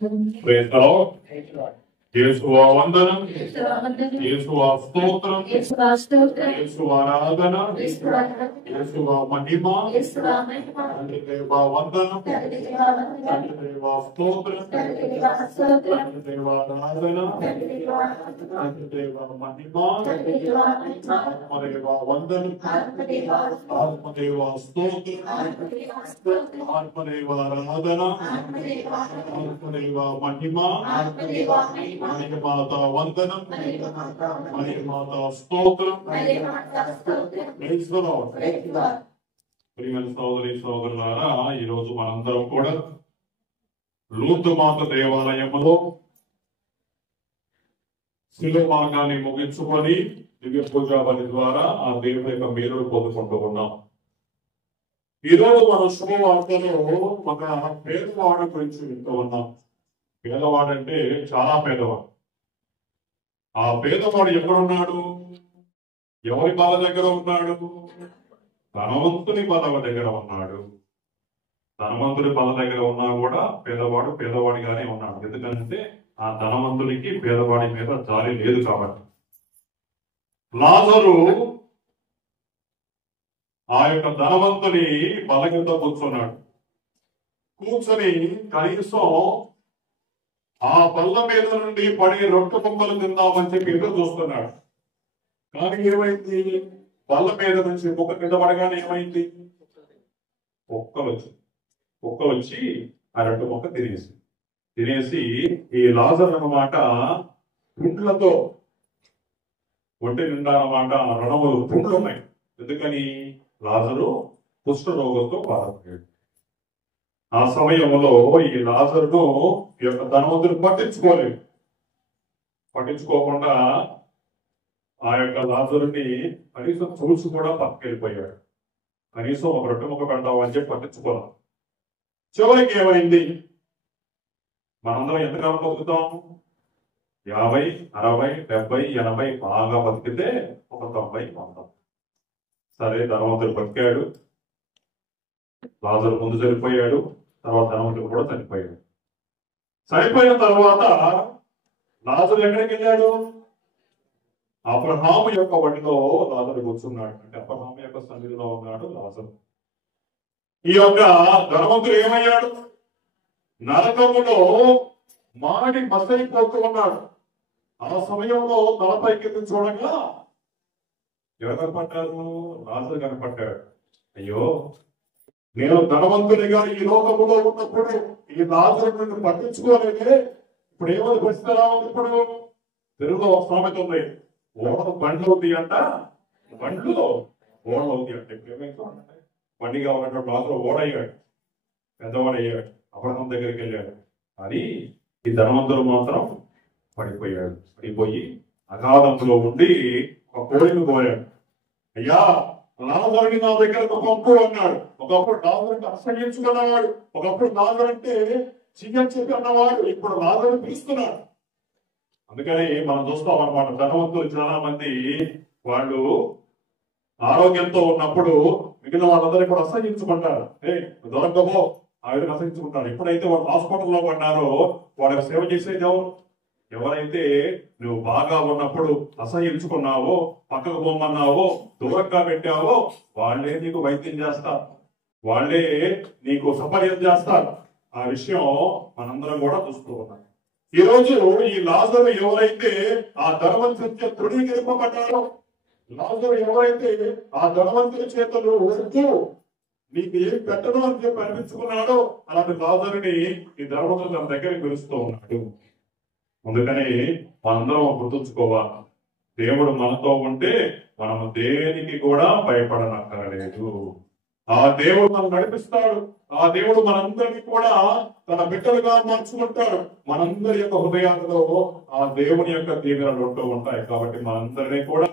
Praise the Lord. యేసువా వందనం, యేసువా స్తోత్రం, యేసువా ఆరాధన, యేసువా మహిమ, తండ్రి దేవా వందనం, తండ్రి దేవా స్తోత్రం, తండ్రి దేవా ఆరాధన, తండ్రి దేవా మహిమ, ఆత్మదేవా వందనం, ఆత్మదేవా స్తోత్రం, ఆత్మదేవా ఆరాధన, ఆత్మదేవా మహిమ, మాత వందనం, మాత స్తోత్రం. ప్రియమైన సోదరి సోదరులారా, ఈరోజు మనందరం కూడా లూతు మాత దేవాలయంలో శిలువ మార్గాన్ని ముగించుకొని దివ్య పూజా బలి ద్వారా ఆ దేవుని యొక్క మేలును పొందుకుంటూ ఉన్నాం. ఈరోజు మన శుభవార్తలో ఒక పేదవాడు గురించి వింటూ ఉన్నాం. పేదవాడంటే చాలా పేదవాడు. ఆ పేదవాడు ఎక్కడున్నాడు? ఎవరి బాధ దగ్గర ఉన్నాడు? ధనవంతుని బాధ దగ్గర ఉన్నాడు. ధనవంతుడి బాధ దగ్గర ఉన్నా కూడా పేదవాడు పేదవాడిగానే ఉన్నాడు. ఎందుకంటే ఆ ధనవంతుడికి పేదవాడి మీద జాలి లేదు కాబట్టి. లాజరు ఆ యొక్క ధనవంతుని బల్ల కింద కూర్చున్నాడు. కూర్చొని కనీసం ఆ బల్ల మీద నుండి పడే రొట్టె పొంగలు తిందామని చెప్పి ఎదురు చూస్తున్నాడు. కానీ ఏమైంది? బల్ల మీద నుంచి కుక్క కింద పడగానే ఏమైంది? కుక్క వచ్చి ఆ రొట్టె మొక్క తినేసి ఈ లాజర్ అన్నమాట పుండ్లతో ఒంటి నిండా అన్నమాట రణములు పుండ్లు ఉన్నాయి. ఎందుకని? లాజరు కుష్ఠ రోగంతో బాధపడ్డాడు. ఆ సమయంలో ఈ లాజరును ఈ యొక్క ధనవంతుడు పట్టించుకోకుండా ఆ యొక్క లాజరుని కనీసం చూసి కూడా పక్కకెళ్ళిపోయాడు. కనీసం ఒక రొట్టె ముక్క పెడతావు అని చెప్పి పట్టించుకోవాలి. చివరికి ఏమైంది? మనందరం ఎంతకాలం బతుకుతాం? 50, 60, 70, 80 బాగా బతికితే ఒక 90 పొందాం. సరే, ధనవంతుడు బతికాడు. లాజరు ముందు చనిపోయాడు. తర్వాత ధనవంతుడు కూడా చనిపోయాడు. చనిపోయిన తర్వాత లాజరు ఎక్కడికి వెళ్ళాడు? అబ్రహాము యొక్క ఒడిలో లాజరు కూర్చున్నాడు. అంటే అబ్రహాము యొక్క సన్నిధిలో ఉన్నాడు లాజరు. ఈ యొక్క ధనవంతుడు ఏమయ్యాడు? నరకములో మాడి మసైపోతూ ఉన్నాడు. ఆ సమయంలో తలపైకి చూడగా ఎవరు కనపడ్డారు? లాజరు కనపడ్డాడు. అయ్యో, నేను ధనవంతుడిగా ఈ లోకములో ఉన్నప్పుడు ఈ లాజరును పట్టించుకోలేదే, ఇప్పుడు ఏమని పరిస్థితి ఉంది? ఇప్పుడు తెలుగులో ఒక సామెత ఉంది, ఓడలు బండ్లు అవుతాయి అంట, బండ్లు ఓడలు అవుతాయి అంటే. బండిగా ఉన్నటువంటి లాజరు ఓడయ్యాడు, పెద్దవాడయ్యాడు, అబ్రహాం దగ్గరికి వెళ్ళాడు. అది ఈ ధనవంతుడు మాత్రం పడిపోయి అగాధంలో ఉండి ఒక కోరిని కోరాడు. అయ్యా, లాజరుని నా దగ్గర పంపు అన్నాడు. ఒకప్పుడు లాజరుని అసహించుకున్నవాడు, ఒకప్పుడు లాజరు అంటే చికెన్ చెప్పి అన్నవాడు, ఇప్పుడు లాజరు పిలుస్తున్నాడు. అందుకని మనం చూస్తాం అన్నమాట, ధనవంతులు చాలా మంది వాళ్ళు ఆరోగ్యంతో ఉన్నప్పుడు మిగిలిన వాళ్ళందరూ కూడా అసహించుకుంటారు. దొరకబో ఆ విధంగా అసహించుకుంటారు. ఎప్పుడైతే వాళ్ళు హాస్పిటల్లో పడ్డారో వాళ్ళకి సేవ చేసేది ఎవరైతే నువ్వు బాగా ఉన్నప్పుడు అసహించుకున్నావో, పక్కకు పోమన్నావో, దూరంగా పెట్టావో వాళ్ళే నీకు వైద్యం చేస్తారు, వాళ్ళే నీకు సపర్యం చేస్తారు. ఆ విషయం మనందరం కూడా చూస్తూ ఉన్నాం. ఈ రోజు ఈ లాజరు ఎవరైతే ఆ ధనవంతుని చేత తృణీకరింపబడ్డారో, లాజరు ఎవరైతే ఆ ధనవంతుని చేతులు వద్దు నీకు ఏం పెట్టను అని చెప్పి అనిపించుకున్నాడో, అలాంటి లాజరుని ఈ ధనవంతుడు తన దగ్గరికి పిలుస్తూ ఉన్నాడు. అందుకని మనందరం గుర్తుంచుకోవాలి, దేవుడు మనతో ఉంటే మనము దేనికి కూడా భయపడనక్కరలేదు. ఆ దేవుడు మనం నడిపిస్తాడు. ఆ దేవుడు మనందరినీ కూడా తన బిడ్డలుగా మార్చుకుంటాడు. మనందరి యొక్క హృదయాలలో ఆ దేవుని యొక్క దీవెనలు ఉంటూ ఉంటాయి. కాబట్టి మనందరినీ కూడా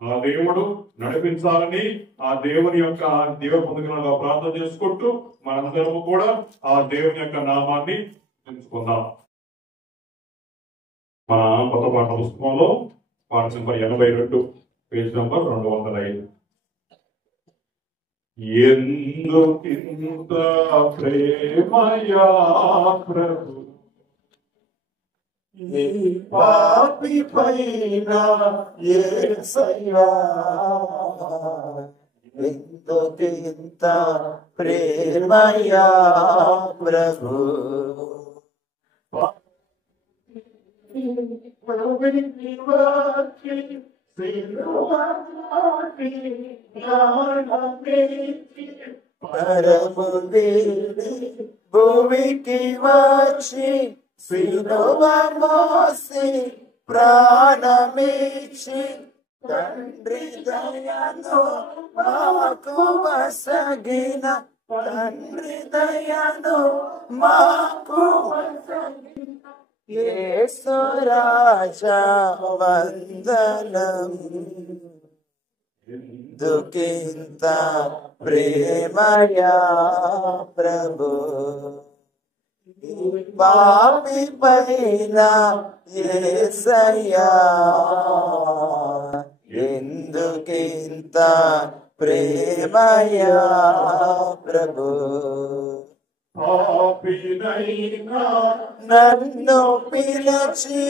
ఆ దేవుడు నడిపించాలని ఆ దేవుని యొక్క దీవ పొందుకున్నగా ప్రార్థన చేసుకుంటూ మనందరము కూడా ఆ దేవుని యొక్క నామాన్ని తెలుసుకుందాం. మన కొత్త పాఠ పుస్తకంలో పాఠ నెంబర్ 82, పేజ్ నెంబర్ 205. ఎందుకింత ప్రేమయా ప్రభు ఈ పాపి పైన యేసయ్యా ఎందుకింత ప్రేమయా ప్రభు పరము వీడి భూమికి వచ్చి సిలువ మోసి ప్రాణమిచ్చి తండ్రి దయను మాకు వసగిన తండ్రి దయను మాకు యేసు రాజా వందనం ఎందుకింత ప్రేమయా ప్రభు పాపి పైన యేసయ్యా ఎందుకింత ప్రేమయా ప్రభు పాపినైనా నన్ను పిలిచి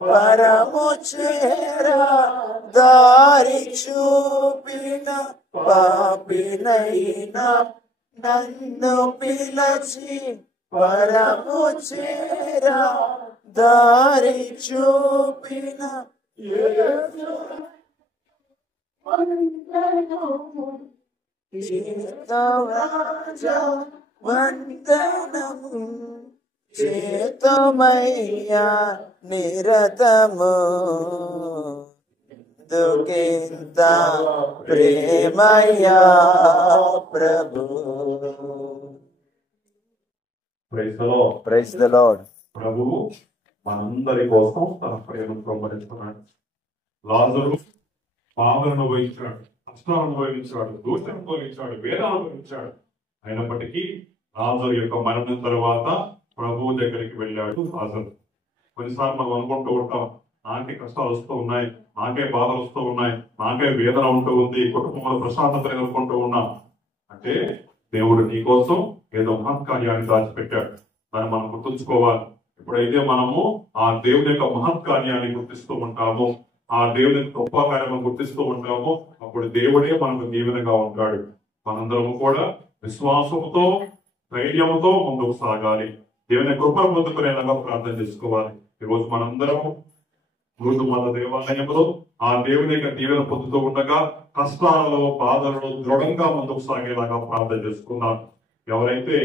పరము చేరా దారి చూపిన పాపినైనా నన్ను పిలిచి పరము చేరా దారి చూపిన రాజా వందనము చేతమయ్యా నిరతము ఎందుకింత ప్రేమయా ప్రభు ప్రైజ్ ద లార్డ్. ప్రభువు మనందరి కోసం తన ప్రేమను ప్రబలిస్తున్నాడు. లాజరు పాపను అనుభవించాడు, కష్టాలు అనుభవించాడు, దోషం అనుభవించాడు, వేదాలు అనుభవించాడు. అయినప్పటికీ లాజరు యొక్క మరణం తర్వాత ప్రభువు దగ్గరికి వెళ్ళాడు లాజరు. కొన్నిసార్లు మనం అనుకుంటూ ఉంటాం, నాకే కష్టాలు వస్తూ ఉన్నాయి, నాకే బాధలు వస్తూ ఉన్నాయి, నాకే వేదన ఉంటూ ఉంది, కుటుంబంలో ప్రశాంతత అనుకుంటూ ఉన్నాం. అంటే దేవుడు నీ కోసం ఏదో మహత్కార్యాన్ని దాచిపెట్టాడు. దాన్ని మనం గుర్తుంచుకోవాలి. ఎప్పుడైతే మనము ఆ దేవుని యొక్క మహత్కార్యాన్ని గుర్తిస్తూ ఉంటామో, ఆ దేవుని యొక్క గొప్ప కార్యాలను గుర్తిస్తూ ఉంటామో, అప్పుడు దేవుడే మనకు దీవెనగా ఉంటాడు. మనందరము కూడా విశ్వాసంతో ధైర్యంతో ముందుకు సాగాలి. దేవుని కృపను పొందుకునేలాగా ప్రార్థన చేసుకోవాలి. ఈరోజు మనందరము రోజు మన దేవాలయంలో ఆ దేవుని యొక్క దీవెన పొందుతూ ఉండగా కష్టాలలో బాధలలో దృఢంగా ముందుకు సాగేలాగా ప్రార్థన చేసుకున్నాం. ఎవరైతే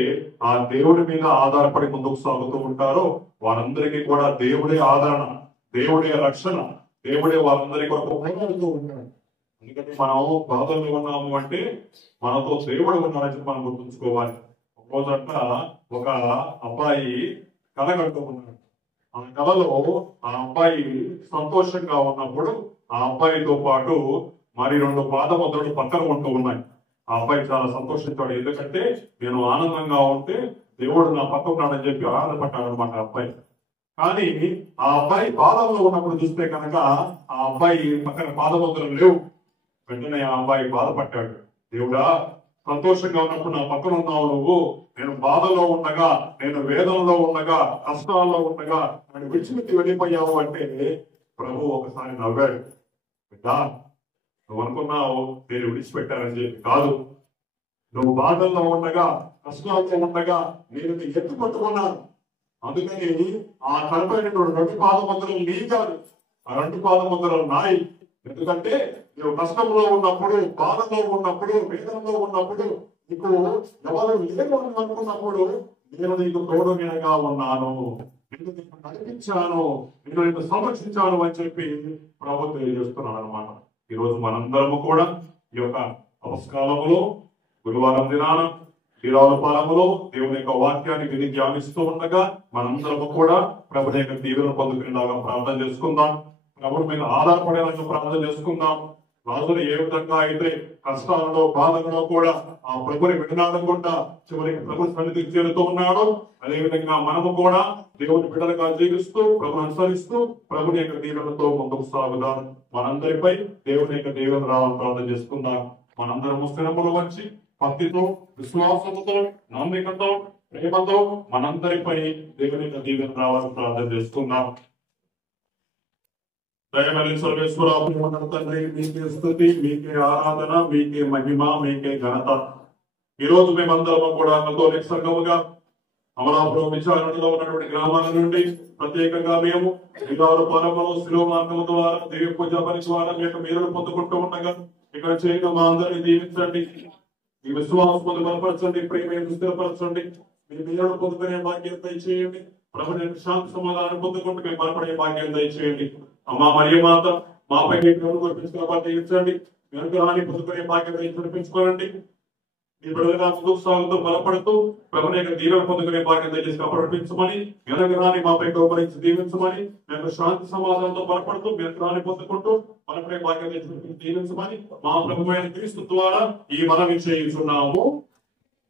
ఆ దేవుడి మీద ఆధారపడి ముందుకు సాగుతూ ఉంటారో వారందరికీ కూడా దేవుడే ఆదరణ, దేవుడే రక్షణ, దేవుడే వారందరికీ కొరకు పోరాడుతూ ఉంటాడు. ఎందుకంటే మనం బాధల్లో ఉన్నాము అంటే మనతో దేవుడు ఉన్నాడని మనం గుర్తుంచుకోవాలి. ఒక రోజంట ఒక అబ్బాయి కళ కట్టుకున్నాడు. ఆ కళలో ఆ అబ్బాయి సంతోషంగా ఉన్నప్పుడు ఆ అబ్బాయితో పాటు మరి 2 పాదముద్రలు పక్కన ఉంటూ ఉన్నాయి. ఆ అబ్బాయి చాలా సంతోషించాడు. ఎందుకంటే నేను ఆనందంగా ఉంటే దేవుడు నా పక్క ఉన్నాడని చెప్పి ఆనందపడ్డాడు అనమాట ఆ అబ్బాయి. కానీ ఆ అబ్బాయి పాదంలో ఉన్నప్పుడు చూస్తే కనుక ఆ అబ్బాయి పక్కన పాదముద్రలు లేవు. వెంటనే ఆ అబ్బాయి బాధపడ్డాడు. దేవుడా, సంతోషంగా ఉన్నప్పుడు నా పక్కన ఉన్నావు నువ్వు, నేను బాధలో ఉండగా, నేను వేదనలో ఉండగా, కష్టాల్లో ఉండగా నన్ను విడిచిపెట్టి వెళ్ళిపోయావు అంటే ప్రభు ఒకసారి నవ్వాడు. బిడ్డా, నువ్వు అనుకున్నావు నేను విడిచిపెట్టానని చెప్పి. కాదు, నువ్వు బాధల్లో ఉండగా, కష్టాల్లో ఉండగా నేను ఎత్తు పట్టుకున్నాను. అందుకని ఆ కనపడినటువంటి 2 పాదముద్రలు నీ కాదు, ఆ 2 పాదముద్రలు నాయి. ఎందుకంటే నువ్వు కష్టంలో ఉన్నప్పుడు, బాధలో ఉన్నప్పుడు, వేదనలో ఉన్నప్పుడు, నీకు ఎవరు లేరు అనుకున్నప్పుడు నేను నీకు తోడుగా ఉన్నాను, నేను నీకు నడిపించాను, నేను నీకు సంరక్షించాను అని చెప్పి ప్రభు తెలియజేస్తున్నాను అనమాట. ఈరోజు మనందరము కూడా ఈ యొక్క నమస్కారములో గురువారం దినాన శ్రీరావులపాలెంలో దేవుని యొక్క వాక్యాన్ని విని ధ్యానిస్తూ ఉండగా మనందరము కూడా ప్రభుని యొక్క దీవెన పొందుకునేలాగా ప్రార్థన చేసుకుందాం. ప్రభుని మీద ఆధారపడేలాగా ప్రార్థన చేసుకుందాం. రాజులు ఏ విధంగా అయితే కష్టాలలో బాధలలో కూడా ఆ ప్రభుని విడనాడకుండా చివరికి ప్రభు సన్నిధికి చేరుతూ ఉన్నాడు, అదే విధంగా మనము కూడా దేవుని బిడ్డలుగా జీవిస్తూ ప్రభుని అనుసరిస్తూ ప్రభుని యొక్క దీవెనతో ముందుకు సాగుదాం. మనందరిపై దేవుని యొక్క దీవెన రావాలని ప్రార్థన చేసుకుందాం. మనందరం స్థిరములు వచ్చి భక్తితో, విశ్వాసంతో, నమ్మికతో ప్రేమతో మనందరిపై దేవుని యొక్క దీవెన రావాలని ప్రార్థన చేస్తున్నాం. దయగల సర్వేశ్వర తండ్రి, మీకే స్తుతి, మీకే ఆరాధన, మీకే మహిమ, మీకే ఘనత. ఈ రోజు మేమందరం కూడా కథోలిక సంఘముగా అమలాపురం విచారణలో ఉన్నటువంటి గ్రామాల నుండి ప్రత్యేకంగా మేము పరమలో శిలో మార్గం ద్వారా దివ్య పూజ పని ద్వారా మీ యొక్క మేలును పొందుకుంటూ ఉండగా ఇక్కడ చేయడం మా అందరినీ దీవించండి. మీ విశ్వాసం బలపరచండి, ప్రేమ స్థిరపరచండి. మీ మేలును పొందుకునే భాగ్యం దయచేయండి. ప్రభుత్వ శాంతి సమాధానం పొందుకుంటూ మేము బలపడే భాగ్యం దయచేయండి. అమ్మా మరియు మాత మాపై దీవించండి. వెనుకరాని పొందుకునే భాగ్యం దయచేసుకోండి. ఈ బిడ్డలుగా ముందుకు సాగుతూ బలపడుతూ ప్రభుని యొక్క దీవెన పొందుకునే భాగ్యం దయచేసి ప్రకటించమని, వెనకరాని మాపై గౌరవించి దీవించమని, మేము శాంతి సమాధానంతో బలపడుతూ వెనకరాని పొందుకుంటూ బలపడే భాగ్యం దయచేసి దీవించమని మా ప్రభువైన క్రీస్తు ద్వారా ఈ మనవి చేయుచున్నాము.